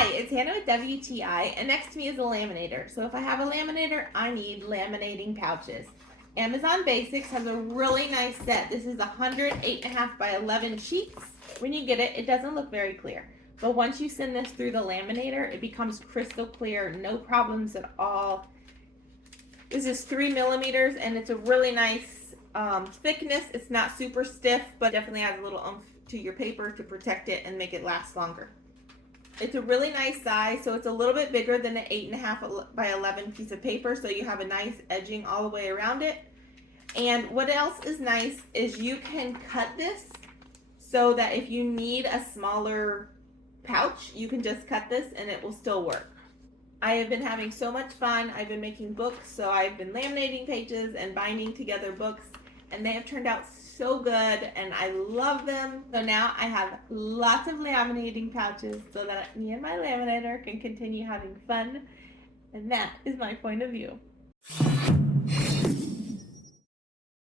Hi, it's Hannah with WTI, and next to me is a laminator. So if I have a laminator, I need laminating pouches. Amazon Basics has a really nice set. This is 100 8.5 by 11 sheets. When you get it, it doesn't look very clear. But once you send this through the laminator, it becomes crystal clear, no problems at all. This is 3 millimeters, and it's a really nice thickness. It's not super stiff, but definitely adds a little oomph to your paper to protect it and make it last longer. It's a really nice size, so it's a little bit bigger than an 8.5 by 11 piece of paper, so you have a nice edging all the way around it. And what else is nice is you can cut this so that if you need a smaller pouch, you can just cut this and it will still work. I have been having so much fun. I've been making books, so I've been laminating pages and binding together books, and they have turned out so good and I love them. So now I have lots of laminating pouches so that me and my laminator can continue having fun, and that is my point of view.